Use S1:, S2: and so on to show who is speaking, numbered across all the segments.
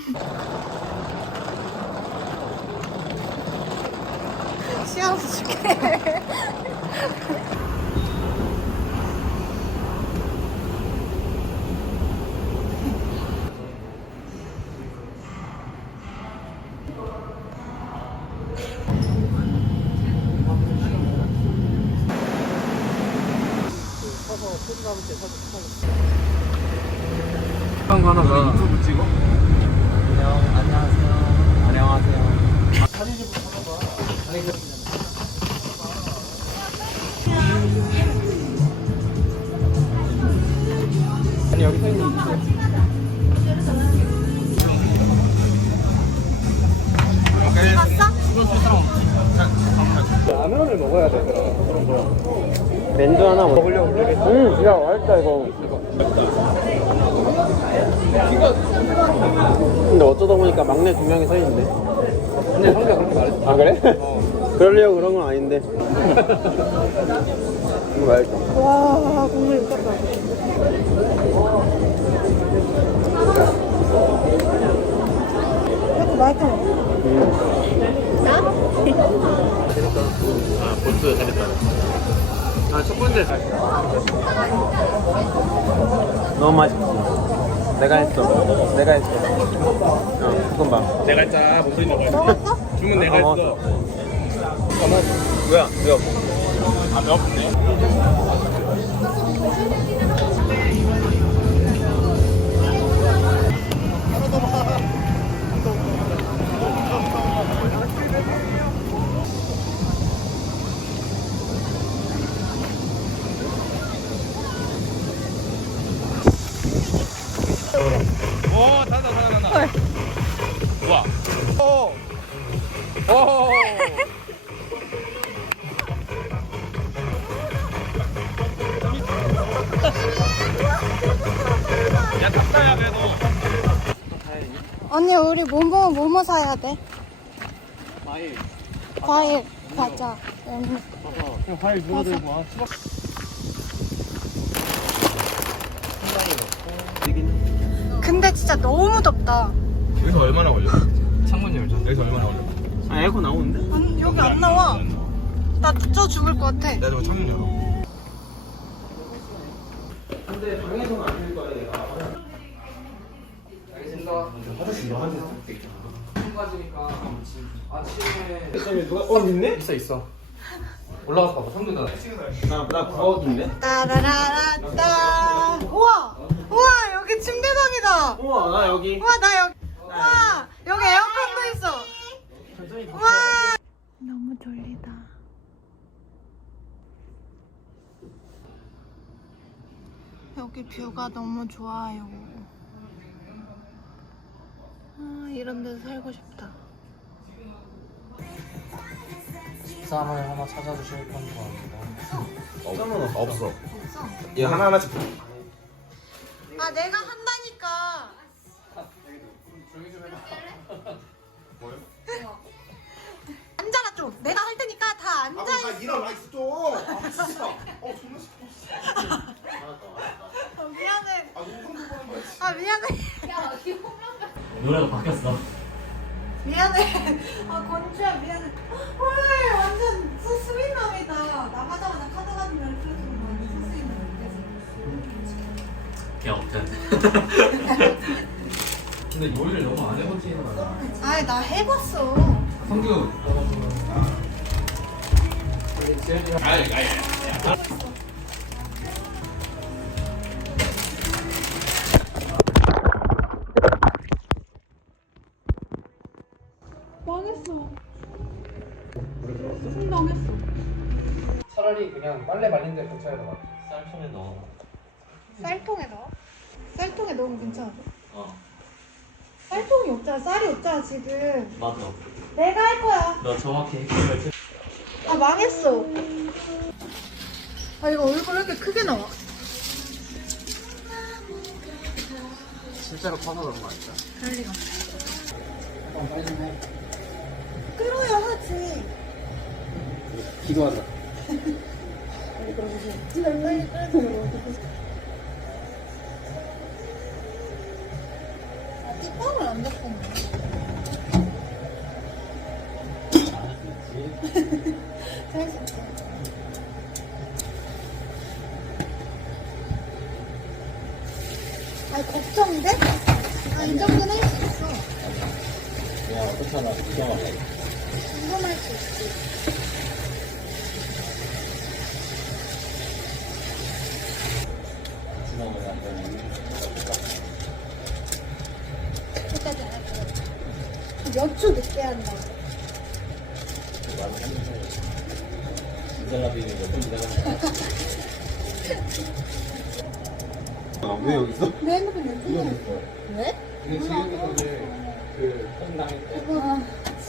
S1: 시원해서 줄게.
S2: 그런 거 하나 봐. 유튜브 찍어?
S3: 안녕하세요. 안녕하세요.
S2: 사진집부터 하나 봐. 아니 여기 서 있는 라면을 먹어야 돼. 그럼 뭐야?
S3: 맨주 하나
S2: 먹으려고 그러겠지.
S3: 야, 맛있다, 이거. 근데 어쩌다 보니까 막내 2명이 서 있는데.
S2: 근데 성격 그렇게 말했어.
S3: 아, 그래? 그러려고 그런 건 아닌데. 이거 맛있다.
S1: 와, 국물 미쳤다. 이것도 맛있다. 나?
S3: 아, 볼트가 잘했다. 아, 첫 번째 너무 맛있어. 내가 했어. 내가 했어. 그건 봐.
S2: 내가 했잖아. 목소리 넣어.
S1: 먹었어?
S2: 주문 내가 했어.
S3: 뭐야? 몇?
S2: 아, 몇 분네? 오, 잘한다. 우와. 오. 오. 야, 답사야 그래도.
S1: 언니, 우리 뭐뭐 사야 돼?
S3: 과일.
S1: 과일, 과자.
S3: 그냥 과일 누가 들고 와? 수박.
S1: 근데 진짜 너무 덥다.
S2: 여기서 얼마나 걸려? 창문 열자. 여기서 얼마나 걸려?
S3: 아, 에어컨 나오는데?
S1: 아니, 여기 안 나와. 나 늦어 죽을 것 같아.
S2: 내가 저 창문 열어.
S3: 근데 방에서는 안 될 거 아니야.
S2: 화장실 너 화장실
S3: 가지니까 아침에
S2: 누가 있네? 있어. 올라가서 봐봐. 성균
S3: 나 9억인데?
S1: 따라라라따. 우와! 우와, 여기 침대방이다.
S3: 우와, 나 여기.
S1: 우와, 나 여기. 우와, 여기 에어컨도 있어. 우와! 너무 졸리다. 여기 뷰가 너무 좋아요. 아, 이런 데서 살고 싶다.
S3: 식사함을 하나 찾아주실 분 좋아합니다.
S2: 없어.
S1: 없어.
S2: 얘 하나하나씩.
S1: 아, 내가 한다니까. 앉아라 좀. 내가 할 테니까 다 앉아 있어.
S2: 일어나 있어 좀. 아 진짜. 정말 싶어.
S1: 미안해. 아, 미안해.
S3: 노래가 바뀌었어.
S1: 미안해. 아, 건주야 미안해. 헐, 완전 스윗남이다. 나가자마자 카드 같은 날 풀어주는 거 완전 스윗남.
S3: 걔 없든.
S2: 근데 요리를 너무 안 해보지는 않아.
S1: 아이, 나 해봤어.
S2: 성규. 아이.
S1: 망했어. 흥당했어.
S2: 차라리 그냥 빨래 말린 데 근처에다 놔.
S3: 쌀통에 넣어.
S1: 쌀통에 넣어? 쌀통에 넣으면 괜찮아?
S3: 어,
S1: 쌀통이 없잖아. 쌀이 없잖아, 지금.
S3: 맞아.
S1: 내가 할 거야.
S3: 너 정확히 핵심을 찔.
S1: 아, 망했어. 아, 이거 얼굴 왜 이렇게 크게 나와?
S3: 실제로 퍼서 그런 거 아니야?
S1: 그럴 리가. 끓어야 하지.
S2: 기도하자.
S1: 빨리 끓여주세요. 빨리 끓여주세요. 아, 뒷방울 안 닦고. 아니 걱정돼? 아, 이 정도는 할 수 있어.
S3: 야, 어떡하나, 구경하자.
S1: 궁금할 수 있지.
S3: 주먹을 한번
S1: 그때까지 안 할 거야. 몇 초 늦게 한다고.
S3: 나는 하면서 기다려비는 몇번 기다렸는데. 왜 여기 있어?
S1: 내 핸드폰 내 폰이야. 왜?
S3: 이게 지금 건데 그 폰당했대.
S1: 이거
S3: 야,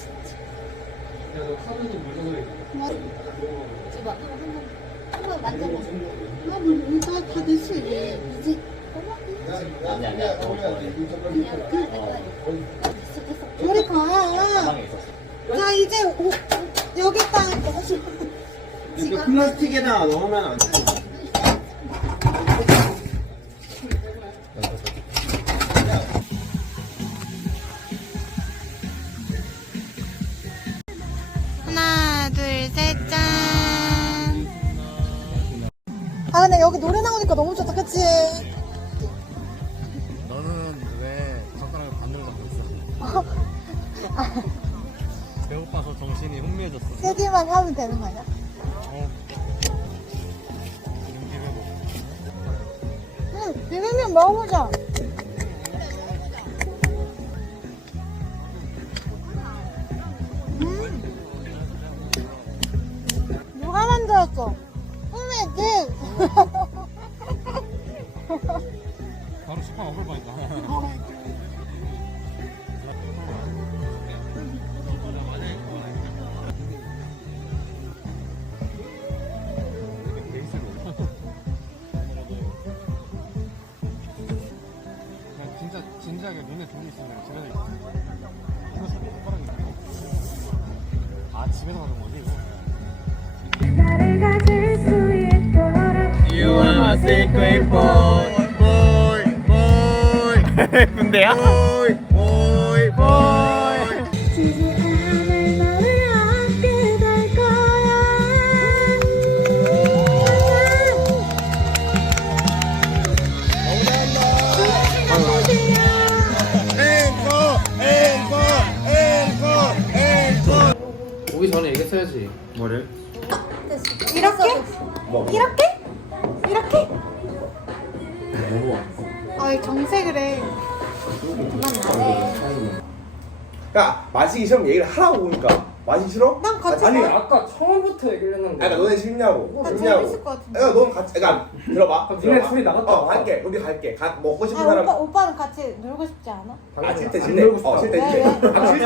S3: 너 카드도 물건을
S1: 줘봐. 한번 만져봐. 아, 뭐, 다 됐어, 이제. 이제.
S3: 아니 아니야.
S1: 그냥 저리 가.
S3: 가방에 있었어.
S1: 자, 이제 여기 있다.
S2: 이거 플라스틱에다 넣으면 안 돼.
S1: 하나, 둘, 셋, 짠. 아, 근데 여기 노래 나오니까 너무 좋다, 그치?
S2: 너는 왜 젓가락을 반대로 갖고 있어? 배고파서 정신이 혼미해졌어.
S1: 세 개만 하면 되는 거 아니야?
S2: 김에 먹어.
S1: 응, 비빔면 먹어보자. 누가 만들었어? 꿈이지?
S2: 바로 식빵 먹을 거니까. 진짜 진지하게 눈에 들고 있으면 집에서 이거 손가락이 아 집에서 가는 거지 이거?
S4: You are my secret boy, boy, boy. 군대야? Boy, boy, boy.
S3: 오기 전에 얘기했어야지.
S2: 뭐를?
S1: 이렇게?
S2: 뭐?
S1: 이렇게? 이렇게?
S2: 뭐?
S1: 아, 정색을 해.
S2: 야 마시기 싫으면 얘기를 하라고 보니까 마시기 싫어?
S1: 난 같이
S2: 아니
S1: 가.
S3: 아까 처음부터 얘기를 했는데.
S2: 그러니까 너네 싫냐고.
S1: 나
S2: 싫냐고.
S1: 재밌을 것 같은데.
S2: 야, 넌 같이, 그러니까 들어봐.
S3: 그럼 니네 둘이 나갔다 와.
S2: 갈게. 우리 갈게. 먹고 싶은
S1: 아,
S2: 사람.
S1: 오빠는 같이 놀고 싶지 않아?
S2: 아 싫대
S3: 안
S2: 싫대.
S3: 놀고 싶다.
S2: 싫대
S1: 왜,
S2: 싫대.
S1: 왜?
S2: 아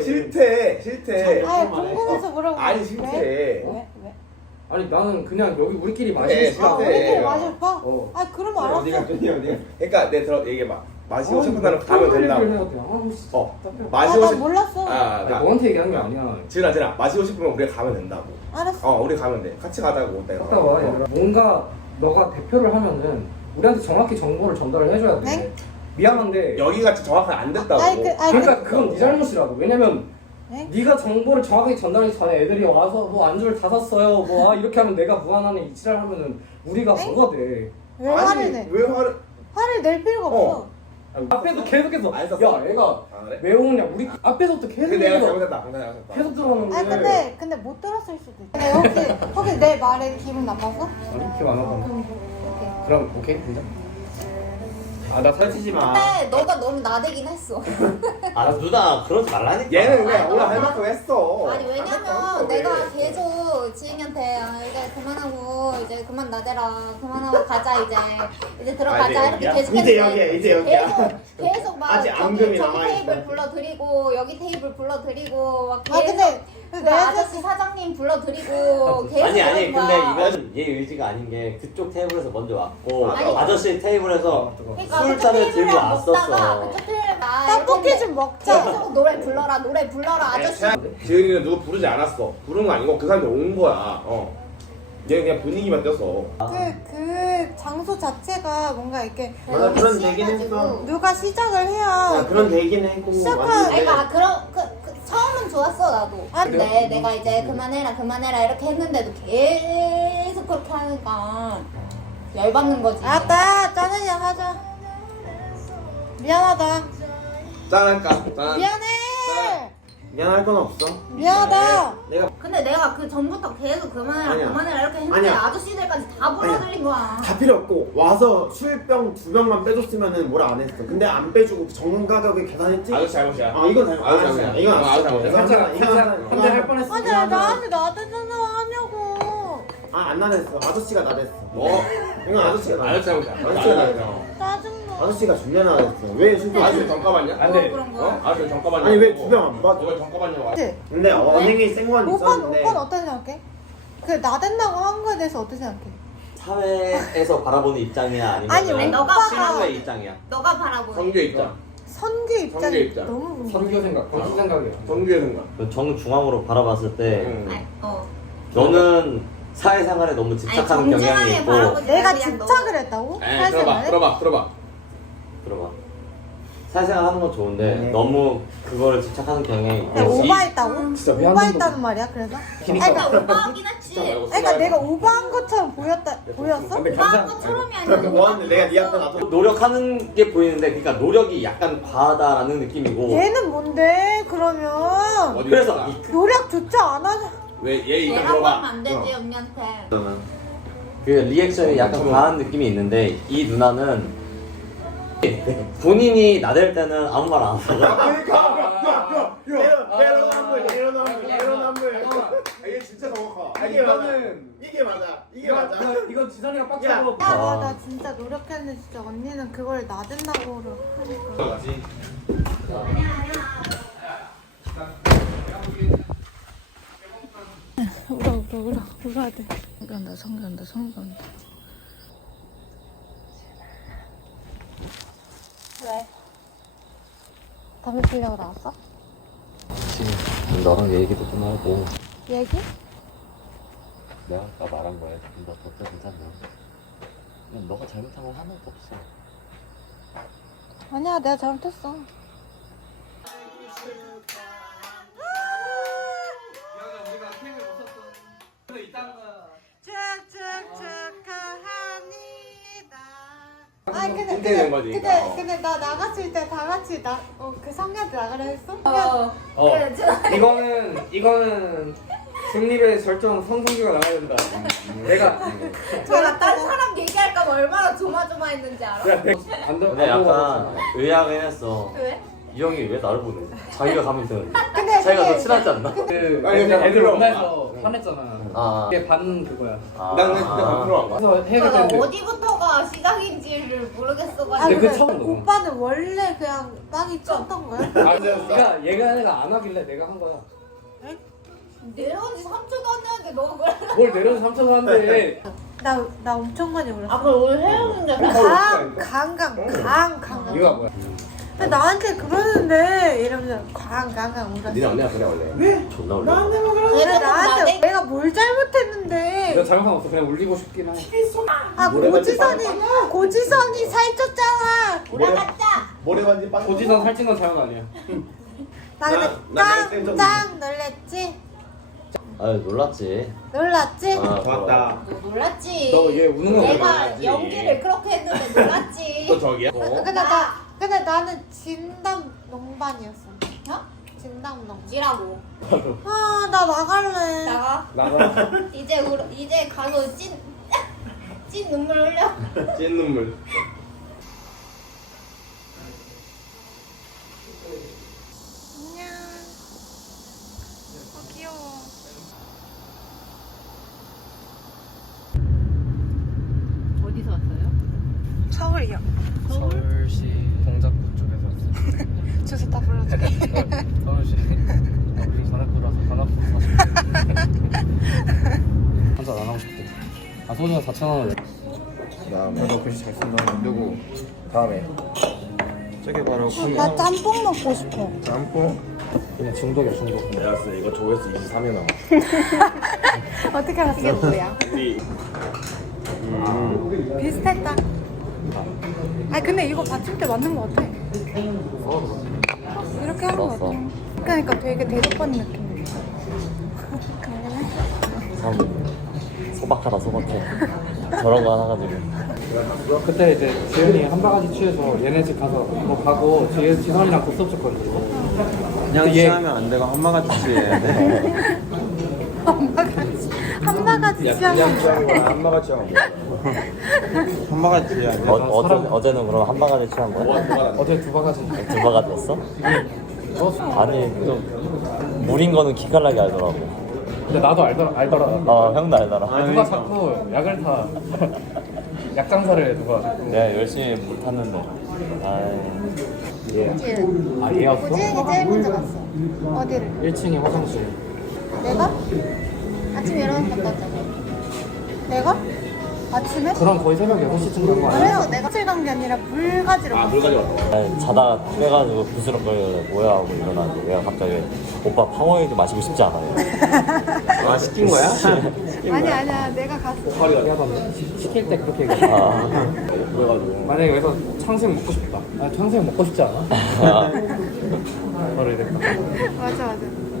S2: 싫대.
S1: 아, 궁금해서 물어보고.
S2: 아니
S1: 왜?
S2: 싫대.
S1: 왜?
S3: 아니 나는 그냥 여기 우리끼리
S2: 네,
S3: 마시고
S1: 아,
S3: 싶어.
S2: 네.
S1: 우리끼리 마실까?
S3: 어.
S1: 아, 그러면 알았어.
S2: 그러니까 내 들어 얘기해봐. 마시고 싶은 사람 가면 된다고. 마시고
S1: 나
S2: 싶.
S1: 몰랐어.
S2: 아, 나
S3: 너한테 얘기하는 게 아니야.
S2: 지나 마시고 싶으면 우리가 가면 된다고.
S1: 알았어.
S2: 우리 가면 돼. 같이 가자고 내가.
S3: 갔다 와. 얘들아. 뭔가 너가 대표를 하면은 우리한테 정확히 정보를 전달을 해줘야 돼.
S1: 네?
S3: 미안한데.
S2: 여기 같이 정확하게 안 됐다고.
S3: 그러니까 그건 네 잘못이라고. 왜냐면
S1: 네?
S3: 네가 정보를 정확하게 전달하기 전에 애들이 와서 뭐 안주를 다 샀어요. 뭐 이렇게 하면 내가 무한하네 이 지랄 하면은 우리가
S1: 네?
S3: 뭐가 돼?
S1: 왜 화를 내?
S2: 왜 화를?
S1: 화를 낼 필요가 없어.
S3: 앞에서 계속해서
S2: 안 썼어?
S3: 야 애가
S2: 아 그래?
S3: 왜 오냐 우리 앞에서부터 계속
S2: 근데 내가
S3: 얘기가
S2: 잘못했다. 내가 잘못했다.
S3: 계속 들어오는데.
S1: 아, 근데 못 들었을 수도 있어. 근데 혹시 내 말에 기분 나빴어?
S3: 아니 기억 안 나고.
S1: 오케이.
S3: 그럼 오케이 진짜.
S4: 나 살찌지 마.
S5: 근데 너가 너무 나대긴 했어.
S4: 아 누나 그러지 말라니까.
S2: 얘는 그냥
S5: 아니,
S2: 오늘
S5: 너무
S2: 할 만큼 했어.
S5: 아니 왜냐면 내가 계속 지인한테 이제 그만하고 이제 그만 나대라 그만하고 가자 이제 들어가자
S4: 아니,
S5: 이렇게
S4: 여기야?
S5: 계속
S4: 이제 여기야, 이제 여기야.
S5: 계속 막
S4: 아직
S5: 저기
S4: 앙금이 남아있어.
S5: 테이블 불러드리고 여기 테이블 불러드리고 막
S1: 아,
S5: 계속
S1: 근데
S5: 그
S1: 내가
S5: 아저씨 사장님 불러드리고 계속
S4: 아니
S5: 그런
S4: 근데
S5: 거야.
S4: 이건 얘 의지가 아닌 게 그쪽 테이블에서 먼저 왔고
S5: 아니,
S4: 아저씨 테이블에서
S5: 그러니까
S4: 술잔을
S5: 그쪽
S4: 들고
S5: 테이블이랑 먹다가
S4: 왔었어.
S5: 그쪽 테이블
S1: 떡볶이 좀 먹자.
S5: 계속 노래 불러라 아저씨.
S2: 지은이는 누구 부르지 않았어. 부른 거 아니고 그 사람이 온 거야. 얘는 그냥 분위기만 띄었어.
S1: 그 장소 자체가 뭔가 이렇게
S4: 맞아, 그런 얘기는 했어.
S1: 누가 시작을 해야
S4: 그런 얘기는 했고.
S1: 시작한-
S5: 그러니까 처음은 좋았어 나도.
S1: 아,
S5: 근데 내가 이제 그만해라 이렇게 했는데도 계속 그렇게 하니까 열받는 거지.
S1: 알았다 짜증이야 하자. 미안하다.
S6: 짠할까? 짠.
S1: 미안해.
S6: 미안할 건 없어.
S1: 미안하다.
S6: 내가
S5: 근데 내가 그 전부터 계속 그만해라
S6: 아니야.
S5: 그만해라 이렇게 했는데
S6: 아니야.
S5: 아저씨들까지 다 불어들린 거야.
S6: 다 필요 없고 와서 술병 2병만 빼줬으면은 뭐라 안 했어. 근데 안 빼주고 정문 가격에 계산했지?
S2: 아저씨 잘못이야.
S6: 아 이건 잘못.
S2: 아저씨 잘못이야.
S6: 이건
S2: 아저씨
S6: 아저씨
S2: 잘못이야.
S3: 한잔 할 뻔했어.
S1: 아니 나한테 나대잖아 하냐고.
S6: 아안 나댔어. 아저씨가 나댔어.
S2: 뭐?
S6: 이건 아저씨가
S2: 아저씨
S6: 나댔어.
S2: 잘못이야.
S6: 아저씨가 나댔어.
S1: 짜증나.
S6: 아저씨가 존나 나댔어. 왜 술병?
S2: 아저씨 정가 받냐?
S3: 안 돼.
S5: 그런 거.
S2: 어? 아저씨 정가 받냐?
S6: 아니 왜 2병 안 받아?
S2: 누가 정가 받냐고.
S6: 근데 언행이 센 건 있었는데.
S1: 오빠는 어떻게 생각해? 그 나댄다고 한 거에 대해서 어떻게 생각해?
S4: 사회에서 바라보는 입장이야 아니면
S1: 아니,
S5: 오빠가-
S4: 친구의 입장이야?
S5: 너가 바라보는.
S2: 성규 입장.
S1: 선규 입장이
S2: 선규 입장.
S1: 너무 궁금해.
S3: 선교 생각, 거기 생각이야.
S2: 성규의 생각.
S4: 정중앙으로 바라봤을 때
S2: 응.
S4: 너는 사회생활에 너무 집착하는 경향이 있고
S1: 내가 집착을 했다고?
S2: 에이
S1: 사회생활에?
S2: 들어봐.
S4: 들어봐. 사회생활 하는 건 좋은데
S6: 네.
S4: 너무 그거를 집착하는 경향이 있고
S1: 내가 오바했다고?
S3: 진짜 왜안
S1: 오바했다는 말이야 그래서?
S3: 그러니까.
S1: 아니,
S5: 그러니까 오빠하긴 했지.
S1: 그러니까 내가 오바한 것처럼 보였어?
S3: 근데
S5: 오빠한
S3: 괜찮아.
S5: 것처럼이
S6: 그렇게
S5: 아니고.
S6: 뭐 하는데 내가 네 앞에 놔둬.
S4: 노력하는 게 보이는데 그러니까 노력이 약간 과하다라는 느낌이고
S1: 얘는 뭔데 그러면?
S2: 어디
S4: 그래서
S2: 있다?
S1: 노력조차 안 하잖아.
S2: 왜얘 이따
S5: 내라고 하면
S2: 들어봐.
S5: 안 되지 언니한테.
S4: 그 리액션이 약간 과한 느낌이 있는데 이 누나는 본인이 나댈 때는 아무 말 안 하고
S6: 그러니까 내로남불. 이게 진짜 정확하. 이게 맞아. 이게 맞아.
S3: 이건 지선이가
S6: 야.
S3: 빡치고.
S1: 나 진짜 노력했는데 진짜 언니는 그걸 나댄다고 하니까. 울어야 돼. 성기한다. 왜? 담배 피려고 나왔어?
S4: 너랑 얘기도 좀 하고
S1: 얘기?
S4: 내가 아까 말한 거야. 너 어때 괜찮냐? 그냥 너가 잘못한 건 하나도 없어.
S1: 아니야, 내가 잘못했어. 아니
S2: 찐텐인 거지, 이거.
S1: 근데 나 나갔을 때 다 같이 그 성녀한테 나가라 했어?
S3: 이거는 승립의 절정 성성규가 나가야 된다. 내가
S5: 제가 딴 사람 얘기할까 봐 얼마나 조마조마했는지 알아?
S3: 안
S4: 근데 약간 의아하긴 했어.
S5: 왜?
S4: 이 형이 왜 나를 보내? 자기가 가면 되는데.
S1: 근데
S4: 자기가 더
S1: 그게-
S4: 친하지 않나?
S3: 그
S2: 아니, 근데
S3: 애들
S2: 들어봐.
S3: 만나서 화냈잖아.
S4: 아.
S3: 이게 반 그거야.
S2: 나는 진짜 안 들어간 거야.
S3: 그래서 해가
S5: 내가
S3: 되는데
S5: 어디부터가 시작인지를 모르겠어가지고.
S1: 아니
S3: 근데
S1: 근데
S3: 처음
S1: 오빠는 원래 그냥 빵이 쳤던 거야?
S3: 그러니까 얘가 안 하길래 내가 한 거야.
S5: 내려온 지 3초도 안 됐는데 너가 그래?
S3: 뭘 내려서 3천 하는데
S1: 나 엄청 많이 울었어.
S5: 아 그럼 오늘 헤어진다.
S1: 강강.
S3: 이유가 뭐야?
S1: 근데 나한테 그러는데 이러면서 강강강 울었어.
S2: 니네 언니가 그래 원래.
S4: 존나 올려.
S1: 근데 나한테 내가 뭘
S3: 내가
S1: 잘못했는데?
S3: 잘못한 거 없어. 그냥 울리고 싶긴 해.
S1: 아 고지선이 살쪘잖아.
S5: 올라갔자.
S6: 모래반지 빵.
S3: 고지선 살찐 건 잘못 아니야.
S1: 나 근데
S6: 나 땡
S1: 짱 놀랬지?
S4: 아유 놀랐지.
S1: 놀랐지?
S4: 아,
S6: 좋았다.
S5: 너 놀랐지.
S3: 너 얘 우는 거
S5: 내가
S2: 놀랐지.
S5: 연기를 그렇게 했는데
S2: 또
S5: 놀랐지.
S2: 저기야?
S1: 근데 나는 진담 농반이었어.
S5: 어?
S1: 진담 농.
S5: 지라고.
S1: 아 나 나갈래.
S5: 나가. 이제 가서 찐 눈물 흘려.
S2: 찐 눈물.
S1: 안녕. 귀여워.
S5: 어디서 왔어요?
S1: 서울이요.
S3: 서울시 동작구 쪽에서 왔어.
S1: 주소 다 불러줄게.
S3: 서울시 우리 전학구라서 전학구 한잔 안 하고 싶대. 아 소주가 4,000원.
S6: 다음에 너 글씨 잘 쓴다. 누구? 다음에. 저게 바로
S1: 나 짬뽕 먹고 싶어.
S6: 짬뽕.
S3: 그냥 중독이야 중독.
S6: 내가 봤을 때 이거 조회수 23회 나와.
S1: 어떻게 알았어? 이게 뭐야? 비슷했다. 아니 근데 이거 받침대 맞는 거 같아. 이렇게 하는 거 같아. 그러니까 되게 대접받는 느낌이야.
S4: 소박하다 소박해. 저런 거 하나 가지고.
S3: 그때 이제 지현이 한바가지 취해서 얘네 집 가서 뭐 가고 지선이랑 급속 줬거든.
S2: 그냥
S3: 얘-
S2: 취하면 안 되고 한마같이 취해야 돼.
S1: 한바가지 취향.
S2: 한마같이 하고. 한마같이 취해야 돼.
S4: 어제는 그럼 한 바가지 취한 거야?
S3: 어제 2바가지.
S4: 두 바가지 였어? 아니 좀 물인 거는 기깔나게 알더라고.
S3: 근데 나도 알더라.
S4: 형도 알더라.
S3: 누가 자꾸 약을 타. 약 장사를 누가.
S4: 내가 열심히 물 탔는데.
S5: 지은.
S3: 아 얘였어?
S5: 고지은이 제일 먼저 갔어. 어디를?
S3: 1층에 화장실.
S5: 내가? 아침에 일어나서 갔다 왔잖아.
S1: 내가? 아침에?
S3: 그럼 거의 새벽 6시쯤 간 거 아니야?
S5: 그래서 내가
S1: 칠 간게 아니라 물 가지러 갔어.
S4: 아니, 자다가 깨가지고 부스럭거리는데 뭐야 하고 일어나는데 얘가 갑자기 오빠 파워에이드 마시고 싶지 않아요?
S2: 아 시킨 거야?
S1: 아니야 내가 갔어.
S3: 하던데 시킬 때 그렇게 얘기해. 만약에 여기서 청생 먹고 싶다. 아 청생 먹고 싶지 않아? 바로 이랬다.
S1: 맞아.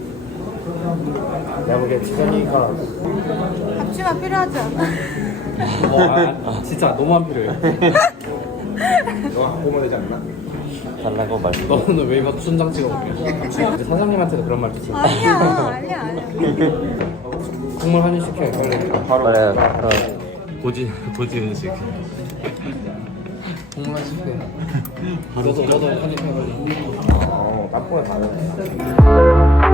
S3: 내가 보기엔 지현이가
S1: 앞치마 필요하지 않아?
S3: 진짜 너무 안 필요해.
S2: 너가 갖고 오면 되지 않나?
S4: 달라고 말.
S3: 너는 왜 이거 춘장 찍어볼게. 이제 사장님한테도 그런 말 듣지.
S1: 아니야.
S3: 국물 한입 시켜. 빨리.
S4: 그래 바로 고지 음식.
S3: 국물 한입 시켜. 너도 한입 해볼래.
S2: 땀뽕에 다르네.